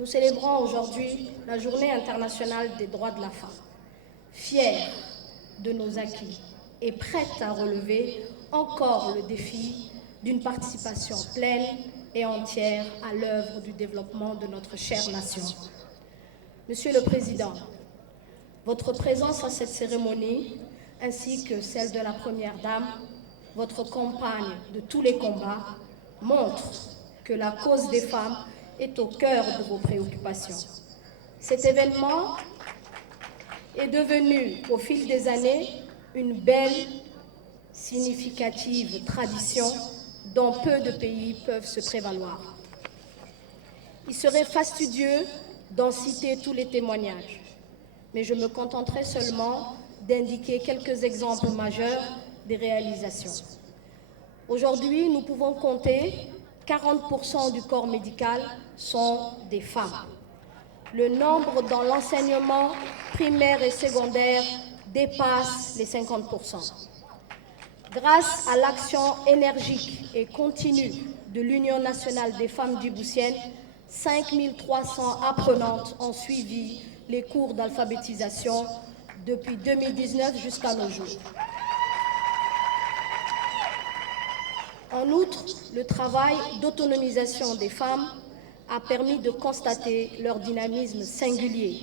Nous célébrons aujourd'hui la Journée internationale des droits de la femme. Fiers de nos acquis et prêtes à relever encore le défi d'une participation pleine et entière à l'œuvre du développement de notre chère nation. Monsieur le Président, votre présence à cette cérémonie, ainsi que celle de la Première Dame, votre compagne de tous les combats, montre que la cause des femmes est au cœur de vos préoccupations. Cet événement est devenu, au fil des années, une belle, significative tradition dont peu de pays peuvent se prévaloir. Il serait fastidieux d'en citer tous les témoignages, mais je me contenterai seulement d'indiquer quelques exemples majeurs des réalisations. Aujourd'hui, nous pouvons compter 40% du corps médical sont des femmes. Le nombre dans l'enseignement primaire et secondaire dépasse les 50%. Grâce à l'action énergique et continue de l'Union nationale des femmes djiboutiennes, 5300 apprenantes ont suivi les cours d'alphabétisation depuis 2019 jusqu'à nos jours. En outre, le travail d'autonomisation des femmes a permis de constater leur dynamisme singulier,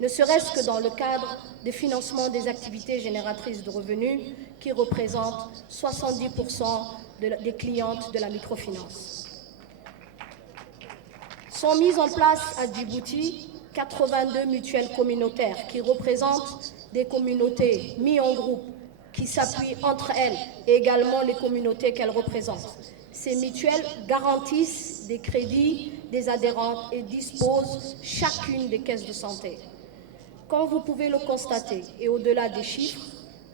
ne serait-ce que dans le cadre du financement des activités génératrices de revenus qui représentent 70% des clientes de la microfinance. Sont mises en place à Djibouti 82 mutuelles communautaires qui représentent des communautés mises en groupe qui s'appuient entre elles et également les communautés qu'elles représentent. Ces mutuelles garantissent des crédits des adhérentes et disposent chacune des caisses de santé. Comme vous pouvez le constater, et au-delà des chiffres,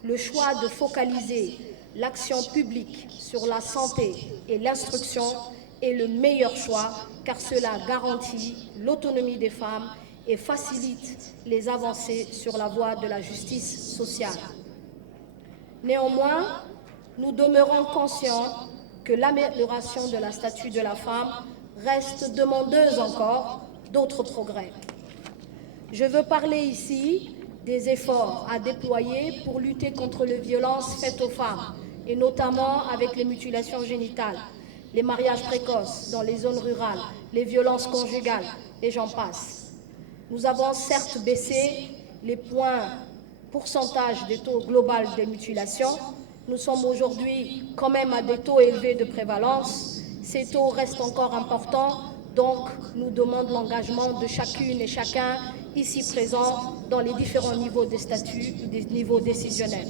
le choix de focaliser l'action publique sur la santé et l'instruction est le meilleur choix car cela garantit l'autonomie des femmes et facilite les avancées sur la voie de la justice sociale. Néanmoins, nous demeurons conscients que l'amélioration de la statut de la femme reste demandeuse encore d'autres progrès. Je veux parler ici des efforts à déployer pour lutter contre les violences faites aux femmes, et notamment avec les mutilations génitales, les mariages précoces dans les zones rurales, les violences conjugales, et j'en passe. Nous avons certes baissé les pourcentages des taux global des mutilations. Nous sommes aujourd'hui quand même à des taux élevés de prévalence. Ces taux restent encore importants, donc nous demandons l'engagement de chacune et chacun ici présent dans les différents niveaux de statut et des niveaux décisionnels.